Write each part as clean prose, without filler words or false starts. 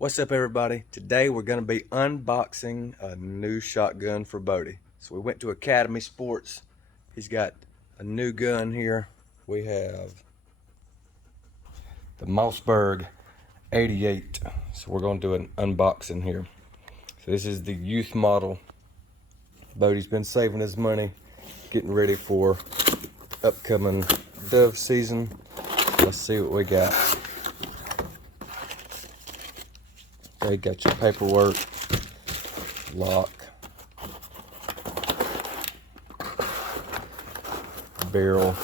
What's up, everybody? Today we're going to be unboxing a new shotgun for Bodie. So we went to Academy Sports. He's got a new gun here. We have the Mossberg 88. So we're going to do an unboxing here. So this is the youth model. Bodie's been saving his money, getting ready for upcoming dove season. Let's see what we got. Okay, got your paperwork, lock, barrel,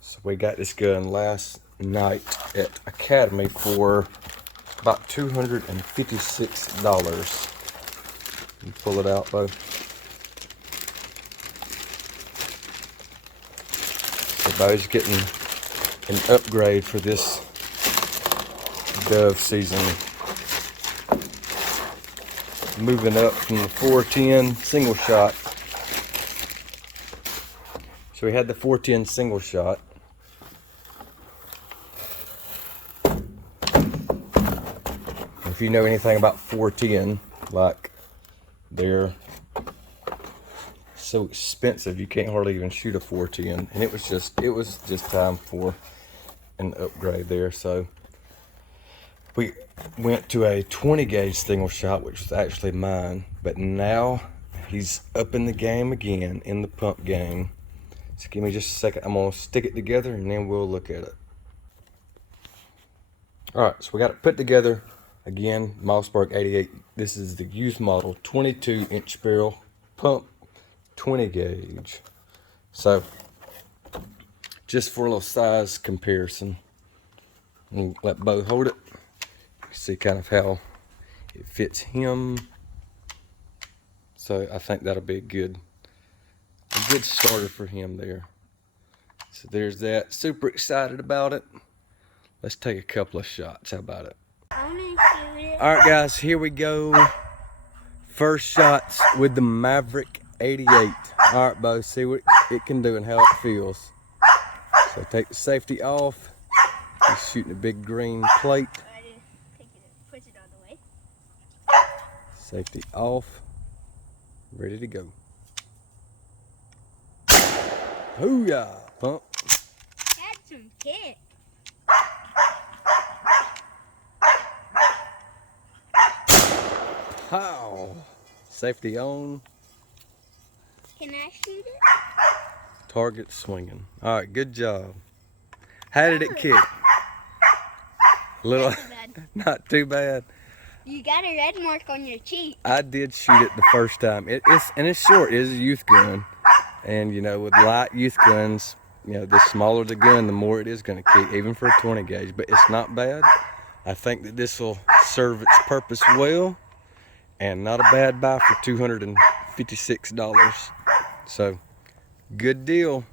so we got this gun last night at Academy for about $256. You pull it out, bud. Everybody's getting an upgrade for this dove season. Moving up from the 410 single shot. So we had the 410 single shot. If you know anything about 410, like they're so expensive you can't hardly even shoot a 410, and it was just time for an upgrade there. So we went to a 20 gauge single shot, which was actually mine, but now he's up in the game again, in the pump game. So give me just a second, I'm gonna stick it together and then we'll look at it. All right, so we got it put together again. Mossberg 88. This is the youth model, 22-inch barrel, pump, 20 gauge. So just for a little size comparison, we'll let Bo hold it. See kind of how it fits him. So I think that'll be a good starter for him there. So there's that. Super excited about it. Let's take a couple of shots. How about it? All right, guys, here we go. First shots with the Maverick 88. All right, Bo, see what it can do and how it feels. So take the safety off. He's shooting a big green plate. Push it on the way. Safety off. Ready to go. Hoo-yah! Pump. Had some kick. Pow! Safety on. Can I shoot it? Target swinging. All right, good job. How did it kick? Little, not too bad. You got a red mark on your cheek. I did shoot it the first time. It's short. It is a youth gun, and you know, with light youth guns, you know, the smaller the gun, the more it is going to kick, even for a 20 gauge. But it's not bad. I think that this will serve its purpose well, and not a bad buy for $256. So, good deal.